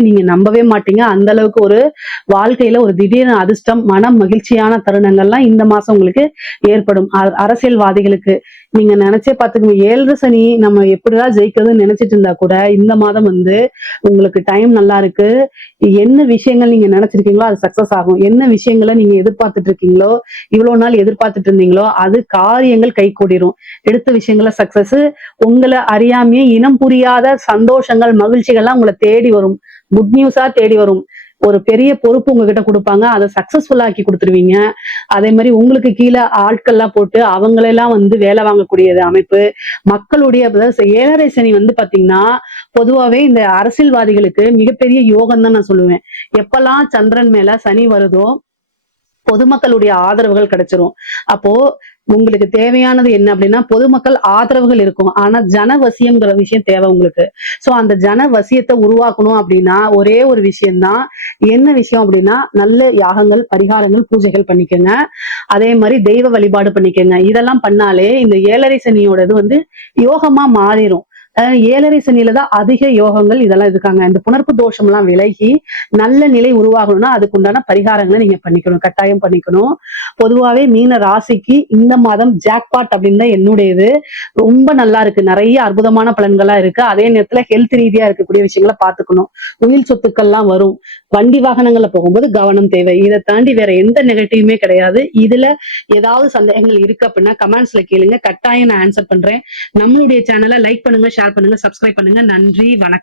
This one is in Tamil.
நீங்க நம்பவே மாட்டீங்க. அந்த அளவுக்கு ஒரு வாழ்க்கையில ஒரு திடீர்னு அதிர்ஷ்டம், மனம் மகிழ்ச்சியான தருணங்கள்லாம் இந்த மாசம் உங்களுக்கு ஏற்படும். அரசியல்வாதிகளுக்கு நீங்க நெனச்சே பாத்துக்கங்க. 7 சனி நம்ம எப்படிதான் ஜெயிக்கிறதுன்னு நெனச்சிட்டு இருந்தா கூட, இந்த மாதம் வந்து உங்களுக்கு டைம் நல்லா இருக்கு. என்ன விஷயங்கள் நீங்க நெனச்சிருக்கீங்களோ அது சக்சஸ் ஆகும். என்ன விஷயங்கள நீங்க எதிர்பார்த்துட்டு இருக்கீங்களோ, இவ்வளோ நாள் எதிர்பார்த்துட்டு இருந்தீங்களோ, அது காரியங்கள் கைகூடிரும். எடுத்த விஷயங்கள சக்சஸ். உங்கள அறியாமயே இனம் புரியாத சந்தோஷங்கள், மகிழ்ச்சிகள்லாம் உங்கள தேடி வரும். குட் நியூஸா தேடி வரும். ஒரு பெரிய பொறுப்பு உங்ககிட்ட குடுப்பாங்க. அத சக்சஸ்ஃபுல்லா ஆக்கி குடுத்துருவீங்க. அதே மாரி உங்களுக்கு கீழ ஆட்கள்லாம் போட்டு அவங்களெல்லாம் வந்து வேலை வாங்கக்கூடியது அமைப்பு. மக்களுடைய அதாவது 7 சனி வந்து பாத்தீங்கன்னா, பொதுவாவே இந்த அரசியல்வாதிகளுக்கு மிகப்பெரிய யோகம் தான் நான் சொல்லுவேன். எப்பல்லாம் சந்திரன் மேல சனி வருதோ, பொதுமக்களுடைய ஆதரவுகள் கிடைச்சிரும். அப்போ உங்களுக்கு தேவையானது என்ன அப்படின்னா, பொதுமக்கள் ஆதரவுகள் இருக்கும். ஆனா ஜனவசியம்ங்கிற விஷயம் தேவை உங்களுக்கு. சோ அந்த ஜனவசியத்த உருவாக்கணும் அப்படின்னா, ஒரே ஒரு விஷயம் தான். என்ன விஷயம் அப்படின்னா, நல்ல யாகங்கள், பரிகாரங்கள், பூஜைகள் பண்ணிக்கங்க. அதே மாரி தெய்வ வழிபாடு பண்ணிக்கங்க. இதெல்லாம் பண்ணாலே இந்த 7 சனியோடது வந்து யோகமா மாறிரும். 7 சனியில தான் அதிக யோகங்கள் இதெல்லாம் இருக்காங்க. இந்த புணர்ப்பு தோஷம்லாம் விலகி, நல்ல நிலை உருவாகணும்னா, அதுக்கு உண்டான பரிகாரங்கள நீங்க பண்ணிக்கணும். கட்டாயம் பண்ணிக்கணும். பொதுவாவே மீன ராசிக்கு இந்த மாதம் ஜாக்பாட் அப்படின்னு தான் என்னுடைய இது. ரொம்ப நல்லா இருக்கு. நெறைய அற்புதமான பலன்களா இருக்கு. அதே நேரத்துல ஹெல்த் ரீதியா இருக்கக்கூடிய விஷயங்கள பாத்துக்கணும். உயில் சொத்துக்கள்லாம் வரும். வண்டி வாகனங்கள்ல போகும்போது கவனம் தேவை. இத தாண்டி வேற எந்த நெகட்டிவுமே கிடையாது. இதுல ஏதாவது சந்தேகங்கள் இருக்கு அப்படின்னா கமெண்ட்ஸ்ல கேளுங்க. கட்டாயம் நான் ஆன்சர் பண்றேன். நம்மளுடைய சேனல லைக் பண்ணுங்க, ஷேர் பண்ணுங்க, சப்ஸ்கிரைப் பண்ணுங்க. நன்றி, வணக்கம்.